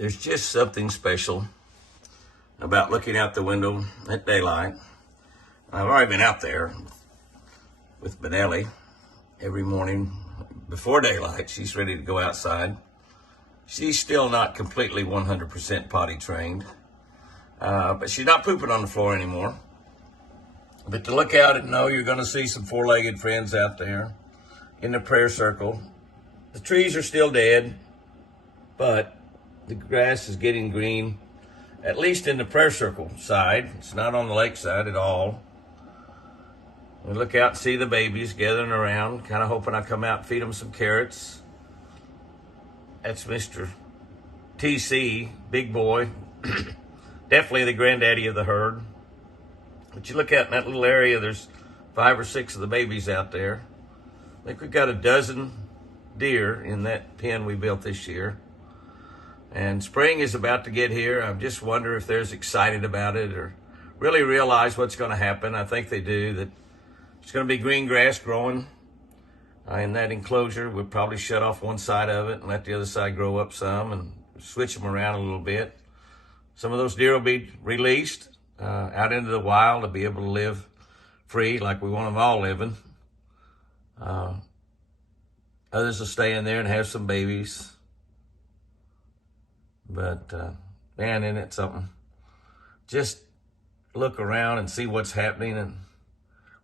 There's just something special about looking out the window at daylight. I've already been out there with Benelli every morning before daylight. She's ready to go outside. She's still not completely 100% potty trained, but she's not pooping on the floor anymore. But to look out and know you're going to see some four-legged friends out there in the prayer circle. The trees are still dead, but the grass is getting green, at least in the prayer circle side. It's not on the lake side at all. We look out and see the babies gathering around, kind of hoping I come out and feed them some carrots. That's Mr. TC, big boy. Definitely the granddaddy of the herd. But you look out in that little area, there's 5 or 6 of the babies out there. I think we've got a dozen deer in that pen we built this year. And spring is about to get here. I just wonder if they're excited about it or really realize what's going to happen. I think they do, that it's going to be green grass growing in that enclosure. We'll probably shut off one side of it and let the other side grow up some and switch them around a little bit. Some of those deer will be released out into the wild to be able to live free like we want them all living. Others will stay in there and have some babies. But, man, isn't it something? Just look around and see what's happening and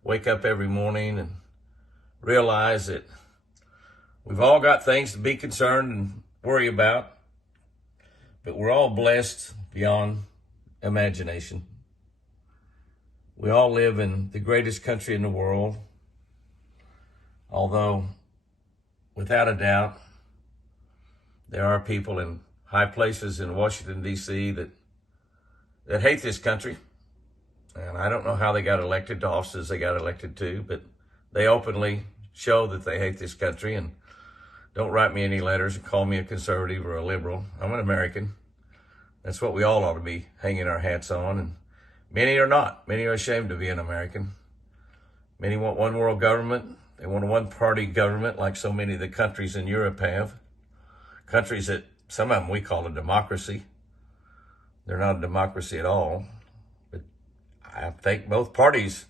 wake up every morning and realize that we've all got things to be concerned and worry about, but we're all blessed beyond imagination. We all live in the greatest country in the world, although, without a doubt, there are people in high places in Washington, D.C. that hate this country. And I don't know how they got elected to offices they got elected to, but they openly show that they hate this country. And don't write me any letters and call me a conservative or a liberal. I'm an American. That's what we all ought to be hanging our hats on. And many are not. Many are ashamed to be an American. Many want one world government. They want a one-party government like so many of the countries in Europe have. Countries that some of them we call a democracy. They're not a democracy at all. But I think both parties,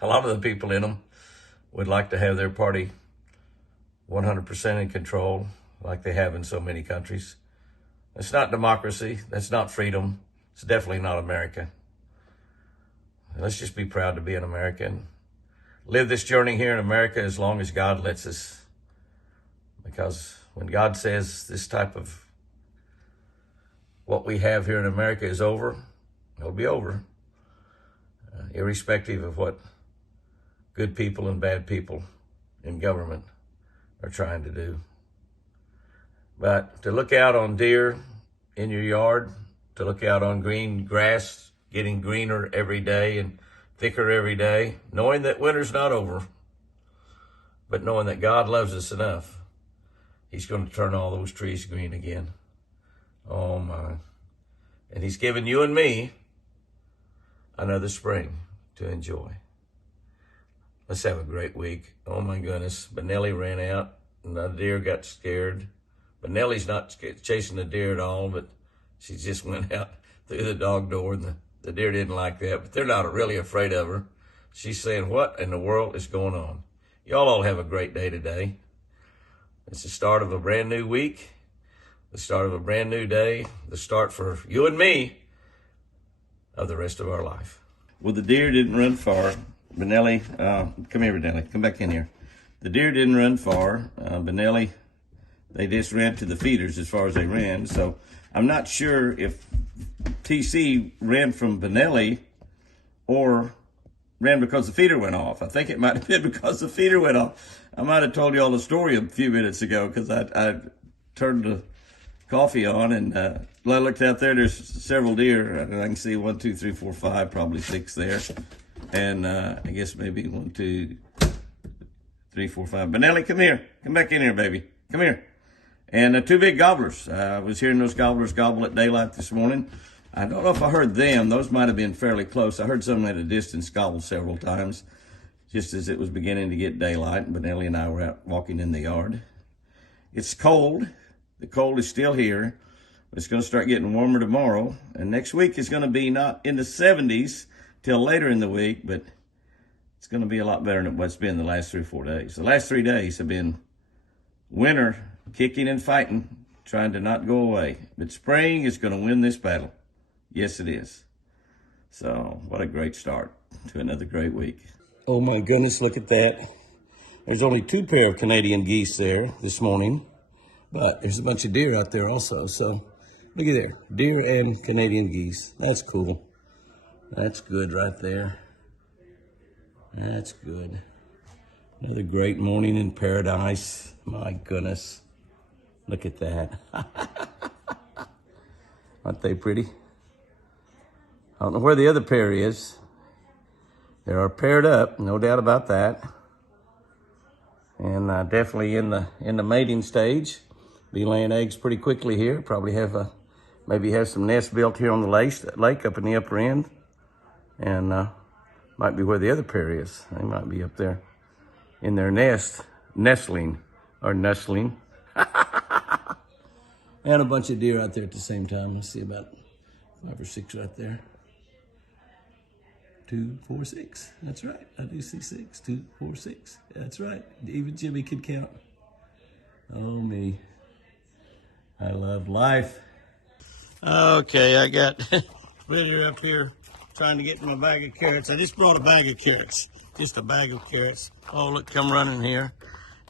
a lot of the people in them, would like to have their party 100% in control like they have in so many countries. That's not democracy. That's not freedom. It's definitely not America. Let's just be proud to be an American. Live this journey here in America as long as God lets us. Because when God says this type of what we have here in America is over, it'll be over, irrespective of what good people and bad people in government are trying to do. But to look out on deer in your yard, to look out on green grass getting greener every day and thicker every day, knowing that winter's not over, but knowing that God loves us enough, He's going to turn all those trees green again. Oh my. And He's given you and me another spring to enjoy. Let's have a great week. Oh my goodness. Benelli ran out and the deer got scared. Benelli's not chasing the deer at all, but she just went out through the dog door and the deer didn't like that, but they're not really afraid of her. She's saying, what in the world is going on? Y'all all have a great day today. It's the start of a brand new week, the start of a brand new day, the start for you and me of the rest of our life. Well, the deer didn't run far. Benelli, come here, Benelli, come back in here. The deer didn't run far. Benelli, they just ran to the feeders as far as they ran. So I'm not sure if TC ran from Benelli or ran because the feeder went off. I think it might have been because the feeder went off. I might have told you all the story a few minutes ago because I turned the coffee on and I looked out there. There's several deer. I can see 1, 2, 3, 4, 5, probably 6 there. And I guess maybe 1, 2, 3, 4, 5. Benelli, come here. Come back in here, baby. Come here. And 2 big gobblers. I was hearing those gobblers gobble at daylight this morning. I don't know if I heard them. Those might have been fairly close. I heard some at a distance gobble several times, just as it was beginning to get daylight. And Benelli and I were out walking in the yard. It's cold. The cold is still here. It's going to start getting warmer tomorrow. And next week is going to be not in the 70s till later in the week, but it's going to be a lot better than what's been the last 3 or 4 days. The last 3 days have been winter, kicking and fighting, trying to not go away. But spring is going to win this battle. Yes, it is. So what a great start to another great week. Oh my goodness, look at that. There's only 2 pair of Canadian geese there this morning, but there's a bunch of deer out there also. So look at there, deer and Canadian geese. That's cool. That's good right there. That's good. Another great morning in paradise. My goodness. Look at that. Aren't they pretty? I don't know where the other pair is. They are paired up, no doubt about that. And definitely in the mating stage. Be laying eggs pretty quickly here. Probably have maybe have some nests built here on the lake up in the upper end. And might be where the other pair is. They might be up there in their nest, nestling. And a bunch of deer out there at the same time. I see about 5 or 6 right there. 2, 4, 6. That's right. I do see 6. 2, 4, 6. That's right. Even Jimmy could count. Oh, me. I love life. Okay, I got Splitter up here trying to get my bag of carrots. I just brought a bag of carrots. Just a bag of carrots. Oh, look, come running here.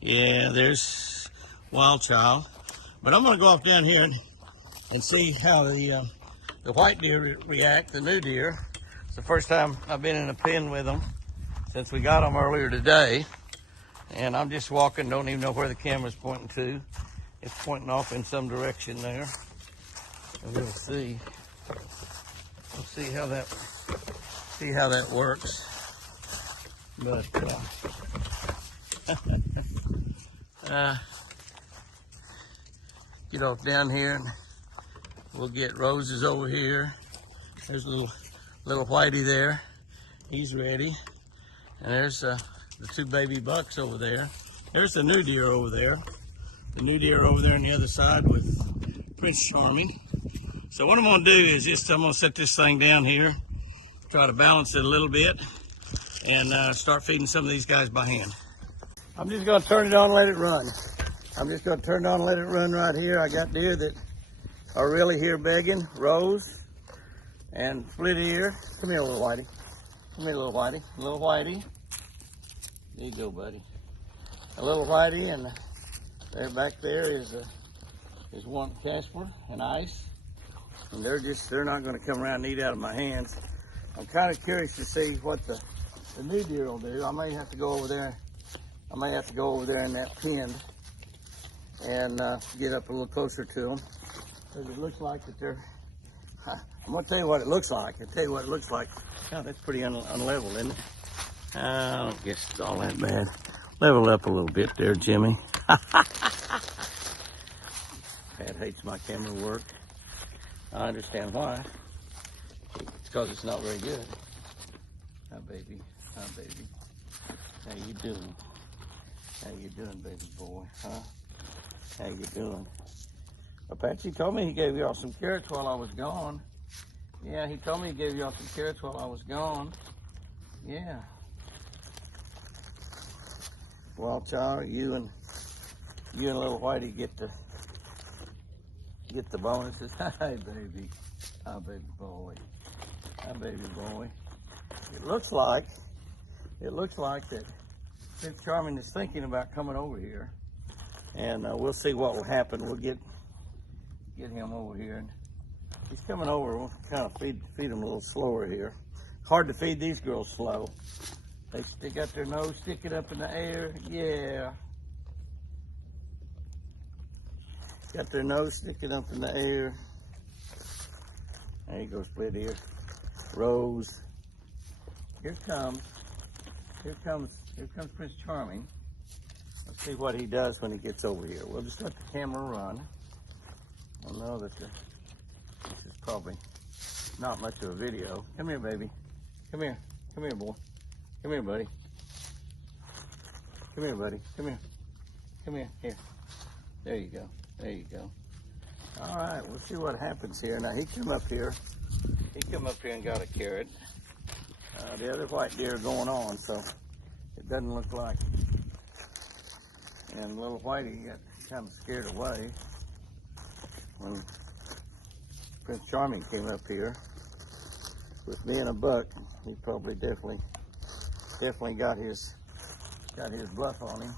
Yeah, there's Wild Child. But I'm going to go off down here and see how the white deer react, the new deer. It's the first time I've been in a pen with them since we got them earlier today. And I'm just walking, don't even know where the camera's pointing to. It's pointing off in some direction there. And we'll see. We'll see how that works. But get off down here and we'll get Roses over here. There's a little whitey there. He's ready. And there's the 2 baby bucks over there. There's the new deer over there. The new deer over there on the other side with Prince Charming. So what I'm going to do is I'm going to set this thing down here, try to balance it a little bit, and start feeding some of these guys by hand. I'm just going to turn it on and let it run. I'm just going to turn it on and let it run right here. I got deer that are really here begging. Rose and Split Ear. Come here, little whitey. Come here, little whitey. Little whitey. There you go, buddy. A little whitey, and there back there is one Casper and Ice. And they're not going to come around and eat out of my hands. I'm kind of curious to see what the new deer will do. I may have to go over there. I may have to go over there in that pen and get up a little closer to them. Because it looks like that they're, I'm going to tell you what it looks like. I'll tell you what it looks like. God, that's pretty unlevel, isn't it? I don't guess it's all that bad. Level up a little bit there, Jimmy. Pat hates my camera work. I understand why. It's because it's not very good. Hi, baby. Hi, baby. How you doing? How you doing, baby boy? Huh? How you doing? Apache told me he gave y'all some carrots while I was gone. Yeah, he told me he gave y'all some carrots while I was gone. Yeah. Wild Child, you and little Whitey get the bonuses. Hi, baby. Hi, baby boy. Hi, baby boy. It looks like that Prince Charming is thinking about coming over here, and we'll see what will happen. We'll get him over here, and he's coming over. We'll kind of feed him a little slower here. Hard to feed these girls slow. They got their nose sticking up in the air. Yeah. Got their nose sticking up in the air. There you go, Split Ear. Rose. Here comes Prince Charming. Let's see what he does when he gets over here. We'll just let the camera run. I know that this is probably not much of a video. Come here, baby. Come here. Come here, boy. Come here, buddy. Come here, buddy. Come here. Come here. Here. There you go. There you go. All right, we'll see what happens here. Now he come up here. He come up here and got a carrot. The other white deer are going on, so it doesn't look like. And little whitey got kind of scared away when Prince Charming came up here. With being a buck, he probably definitely got his bluff on him.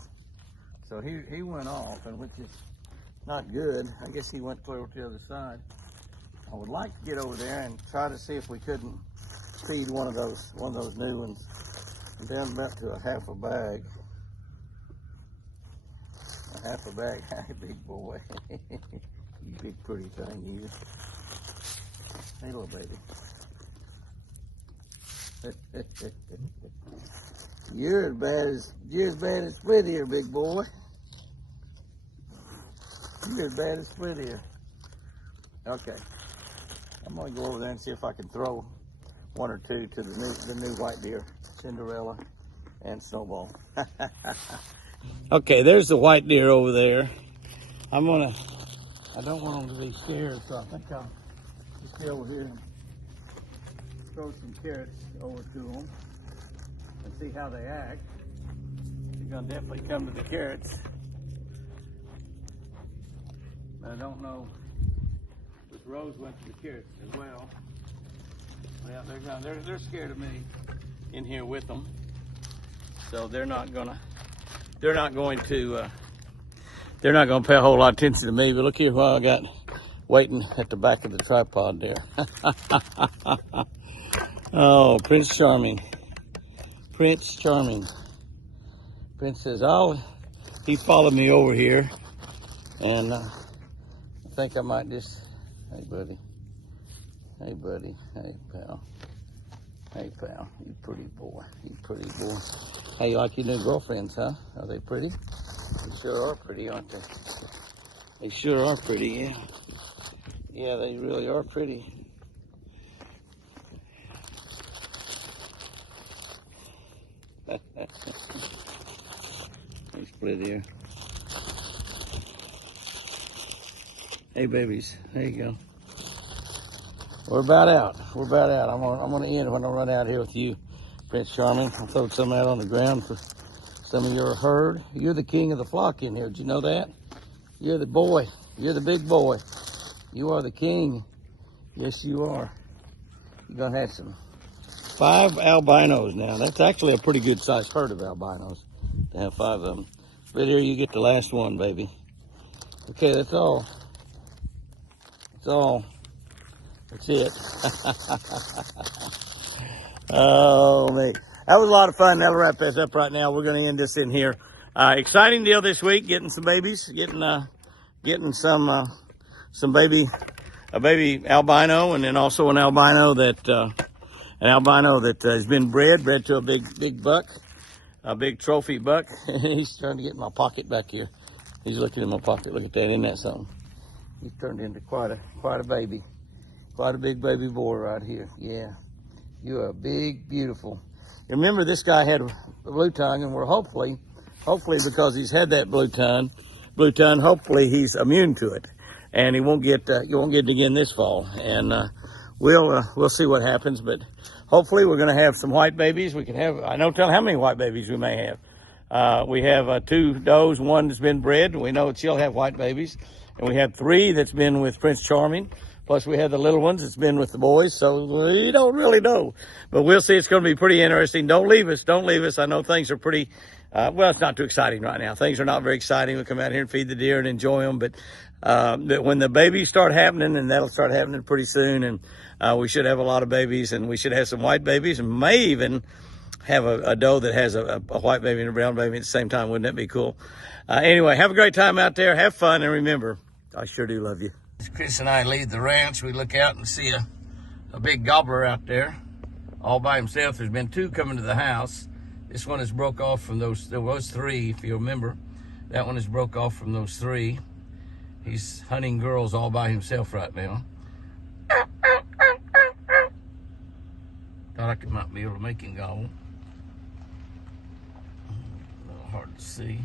So he went off, and which is not good. I guess he went clear to the other side. I would like to get over there and try to see if we couldn't feed one of those new ones. I'm down about to a half a bag. A half a bag. Hey, big boy. You big pretty thing, you. Hey, little baby. You're as bad as Split Ear, big boy. You're as bad as Split Ear. Okay, I'm gonna go over there and see if I can throw one or two to the new white deer, Cinderella and Snowball. Okay, there's the white deer over there. I don't want them to be scared, so I think I'll just go over here and throw some carrots over to them and see how they act. They're gonna definitely come to the carrots. I don't know if Rose went to the carrots as well. Well, they're scared of me in here with them, so they're not going to pay a whole lot of attention to me. But look here, what I got waiting at the back of the tripod there. Oh, Prince Charming. Prince Charming. Prince says, he followed me over here, and I think I might just, hey buddy, hey pal, you pretty boy, Hey, you like your new girlfriends, huh? Are they pretty? They sure are pretty, aren't they? They sure are pretty, yeah. Yeah, they really are pretty. Hey, Split Ear. Hey, babies. There you go. We're about out. I'm gonna end when I run out here with you, Prince Charming. I'll throw some out on the ground for some of your herd. You're the king of the flock in here. Did you know that? You're the boy. You're the big boy. You are the king. Yes, you are. You're gonna have some 5 albinos now. That's actually a pretty good sized herd of albinos to have 5 of them. But here you get the last one, baby. Okay, that's all. That's all. That's it. Oh, mate. That was a lot of fun. That'll wrap this up right now. We're going to end this in here. Exciting deal this week, getting some babies, getting some baby albino, and then also an albino that has been bred to a big buck, a big trophy buck. He's trying to get in my pocket back here. He's looking in my pocket. Look at that. Isn't that something? He's turned into quite a baby. Quite a big baby boy right here. Yeah. You're a big, beautiful. Remember, this guy had a blue tongue, and we're hopefully because he's had that blue tongue, hopefully he's immune to it, and you won't get it again this fall. And we'll see what happens, but hopefully we're going to have some white babies. We can have, I don't tell how many white babies we may have. We have 2 does, 1 that's been bred. We know she'll have white babies, and we have 3 that's been with Prince Charming. Plus, we have the little ones that's been with the boys, so we don't really know. But we'll see. It's going to be pretty interesting. Don't leave us. I know things are pretty, well, it's not too exciting right now. Things are not very exciting. We come out here and feed the deer and enjoy them. But when the babies start happening, and that'll start happening pretty soon, and we should have a lot of babies, and we should have some white babies, and may even have a doe that has a white baby and a brown baby at the same time. Wouldn't that be cool? Anyway, have a great time out there. Have fun, and remember, I sure do love you. Chris and I leave the ranch. We look out and see a big gobbler out there all by himself. There's been 2 coming to the house. This one is broke off from those. There was 3, if you remember. That one is broke off from those 3. He's hunting girls all by himself right now. Thought I might be able to make him gobble. A little hard to see.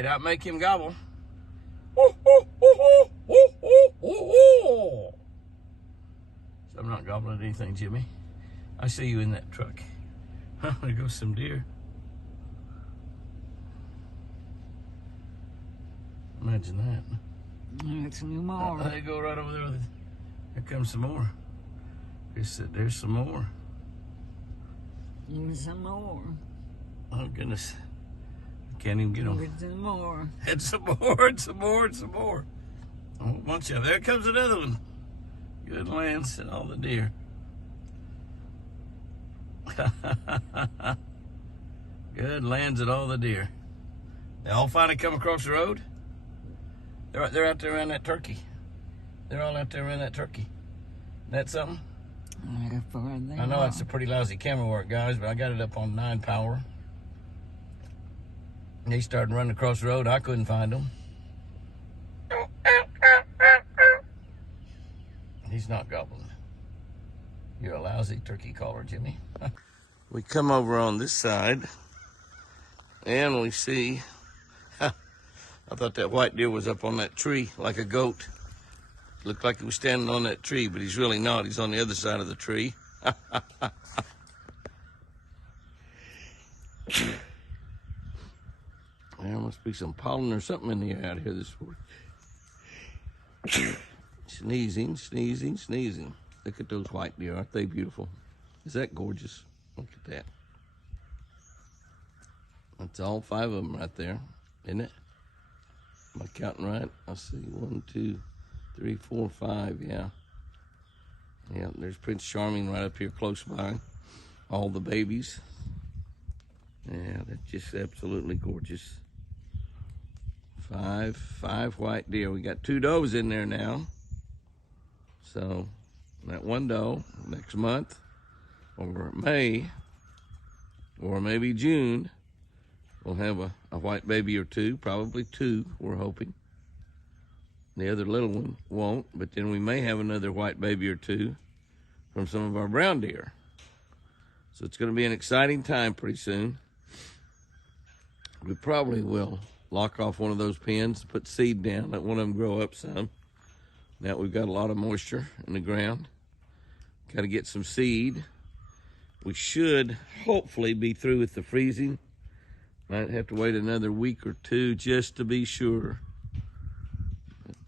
Get out, make him gobble. So I'm not gobbling at anything, Jimmy. I see you in that truck. There goes some deer. Imagine that. There's some more. They go right over there with it. Here comes some more. There's some more. There's some more. Oh, goodness. Can't even get them. There's some more. And some more, and some more, and some more. A whole bunch of them. There comes another one. Good lands and all the deer. Good lands at all the deer. They all finally come across the road. They're out there around that turkey. They're all out there around that turkey. Isn't that something? I know it's a pretty lousy camera work, guys, but I got it up on 9 power. And they started running across the road. I couldn't find them. He's not gobbling. You're a lousy turkey caller, Jimmy. We come over on this side, and we see, I thought that white deer was up on that tree like a goat. Looked like he was standing on that tree, but he's really not. He's on the other side of the tree. There must be some pollen or something in the air out here this morning. Sneezing, sneezing, sneezing. Look at those white deer. Aren't they beautiful? Is that gorgeous? Look at that. That's all 5 of them right there, isn't it? Am I counting right? I see 1, 2, 3, 4, 5. Yeah. Yeah, there's Prince Charming right up here close by. All the babies. Yeah, that's just absolutely gorgeous. 5 white deer. We got 2 does in there now. So that 1 doe next month, or May, or maybe June, we'll have a white baby or 2, probably 2, we're hoping. The other little one won't, but then we may have another white baby or 2 from some of our brown deer. So it's going to be an exciting time pretty soon. We probably will lock off one of those pens, put seed down, let one of them grow up some. Now we've got a lot of moisture in the ground. Got to get some seed. We should hopefully be through with the freezing. Might have to wait another week or 2 just to be sure.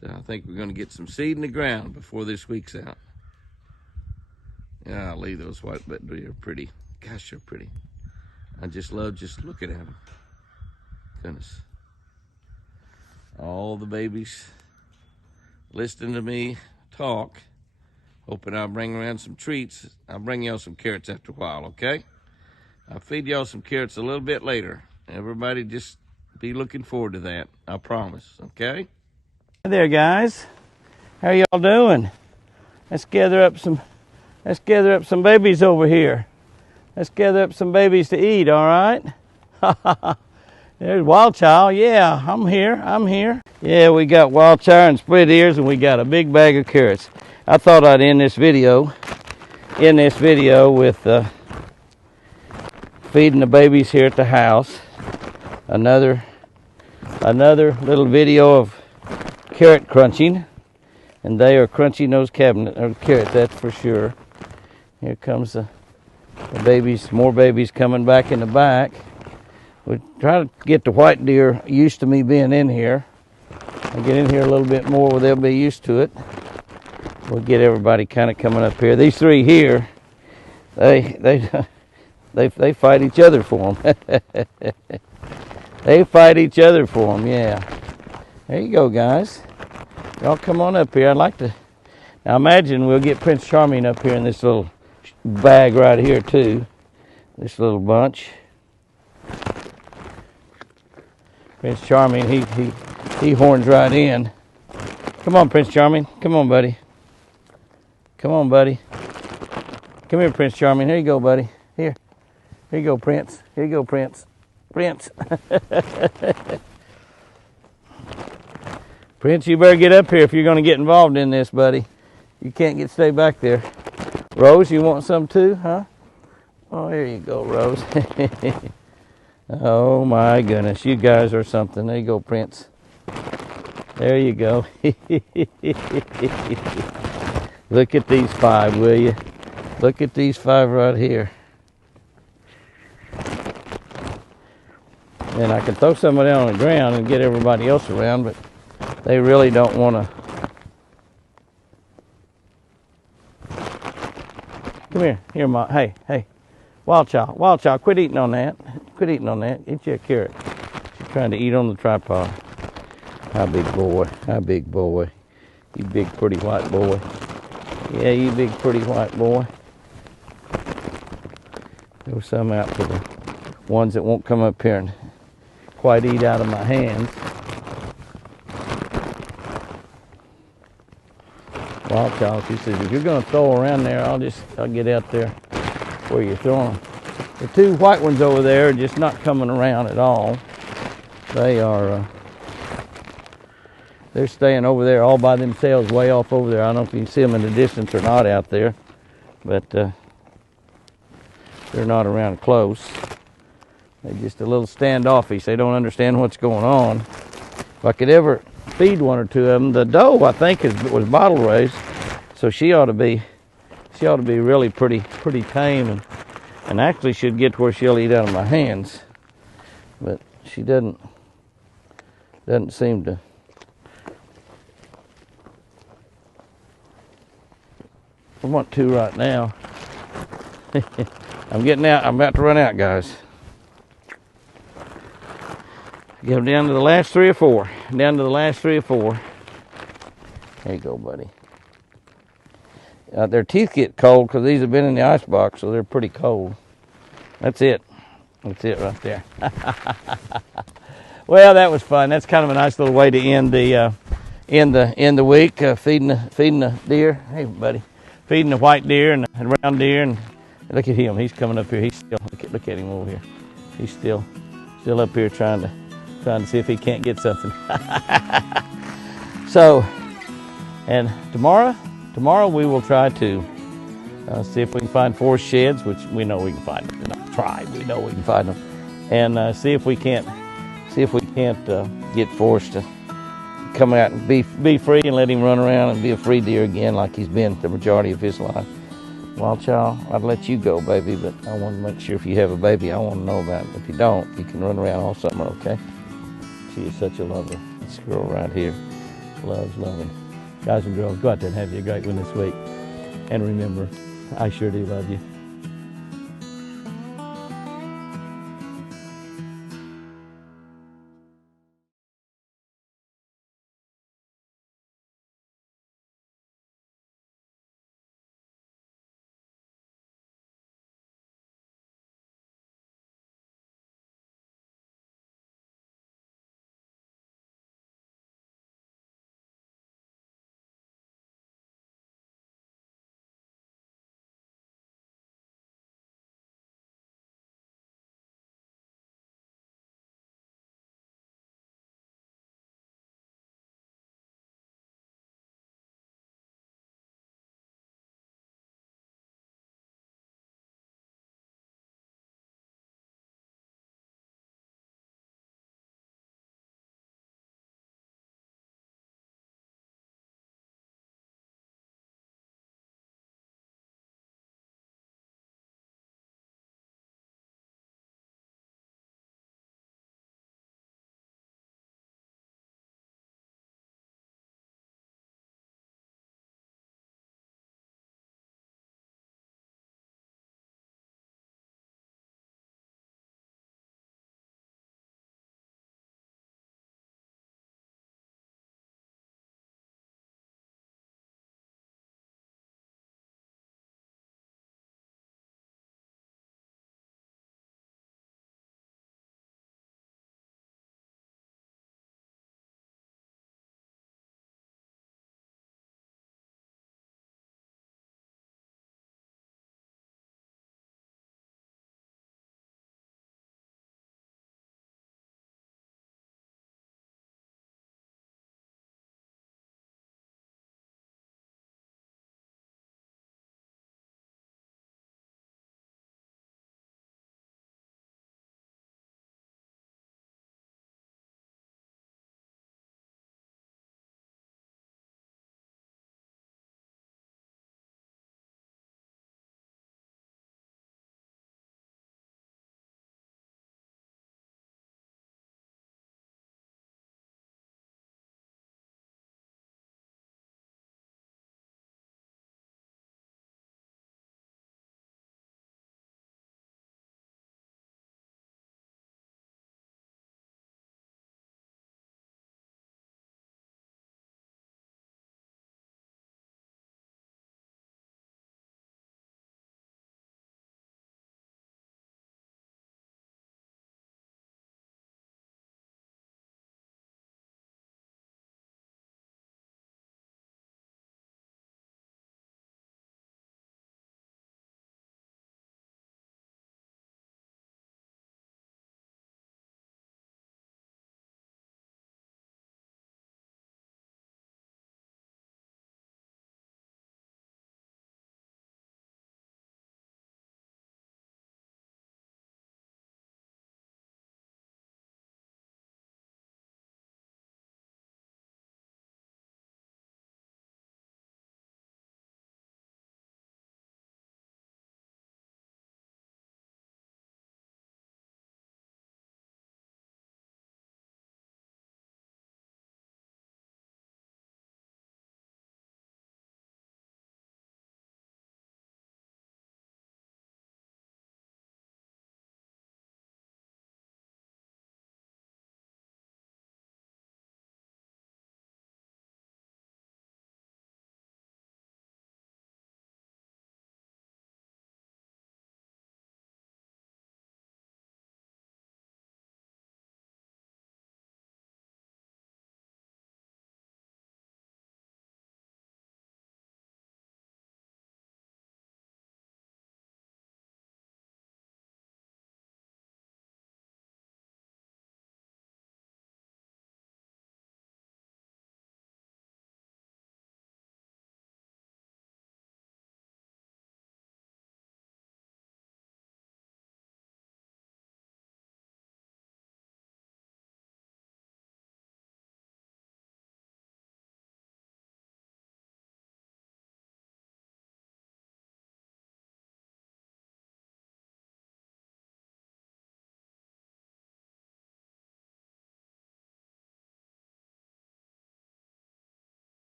But I think we're going to get some seed in the ground before this week's out. Golly, those white deer are pretty. Gosh, they're pretty. I just love just looking at them. Goodness. All the babies listening to me talk, hoping I'll bring around some treats. I'll bring y'all some carrots after a while, okay? I'll feed y'all some carrots a little bit later. Everybody just be looking forward to that. I promise, okay? Hey there, guys. How y'all doing? Let's gather up some babies over here. Let's gather up some babies to eat, all right? There's Wild Child. Yeah, I'm here. Yeah, we got Wild Child and split ears, and we got a big bag of carrots. I thought I'd end this video with feeding the babies here at the house. Another little video of carrot crunching, and they are crunching those carrots, that's for sure. Here comes the babies, more babies coming back in the back. We try to get the white deer used to me being in here. I get in here a little bit more where they'll be used to it. We'll get everybody kind of coming up here. These 3 here, they fight each other for them. They fight each other for them, yeah. There you go, guys. Y'all come on up here. I'd like to. Now imagine we'll get Prince Charming up here in this little bag right here too. This little bunch. Prince Charming, he horns right in. Come on, Prince Charming. Come on, buddy. Come on, buddy. Come here, Prince Charming. Here you go, buddy. Here. Here you go, Prince. Here you go, Prince. Prince. Prince, you better get up here if you're going to get involved in this, buddy. You can't stay back there. Rose, you want some too, huh? Oh, here you go, Rose. Oh my goodness, you guys are something. There you go, Prince. There you go. Look at these 5, will you? Look at these 5 right here. And I can throw somebody on the ground and get everybody else around, but they really don't want to. Come here. Here, Ma. Hey, hey. Wild child, quit eating on that. Quit eating on that. Eat you a carrot. She's trying to eat on the tripod. Hi, big boy. Hi, big boy. You big, pretty white boy. Yeah, you big, pretty white boy. Throw some out for the ones that won't come up here and quite eat out of my hands. Wild child, she says, if you're going to throw around there, I'll get out there where you're throwing. The 2 white ones over there are just not coming around at all. They are, they're staying over there all by themselves, way off over there. I don't know if you can see them in the distance or not out there, but they're not around close. They're just a little standoffish. They don't understand what's going on. If I could ever feed 1 or 2 of them, the doe I think was bottle raised, so she ought to be really pretty tame and actually should get to where she'll eat out of my hands, but she doesn't seem to. I want 2 right now. I'm getting out. I'm about to run out, guys. Get them down to the last 3 or 4. Down to the last 3 or 4. There you go, buddy. Their teeth get cold because these have been in the ice box, so they're pretty cold. That's it. That's it right there. Well, that was fun. That's kind of a nice little way to end the week, feeding the deer. Hey, buddy, feeding the white deer and the round deer. And look at him. He's coming up here. He's still look at him over here. He's still up here trying to see if he can't get something. So, and tomorrow we will try to see if we can find 4 sheds, which we know we can find them. Not try, we know we can find them, and see if we can't get Forrest to come out and be free and let him run around and be a free deer again like he's been the majority of his life. Wild child, I'd let you go, baby, but I want to make sure if you have a baby, I want to know about it. If you don't, you can run around all summer, okay? She is such a lover. This girl right here loves loving. Guys and girls, go out there and have you a great one this week. And remember, I sure do love you.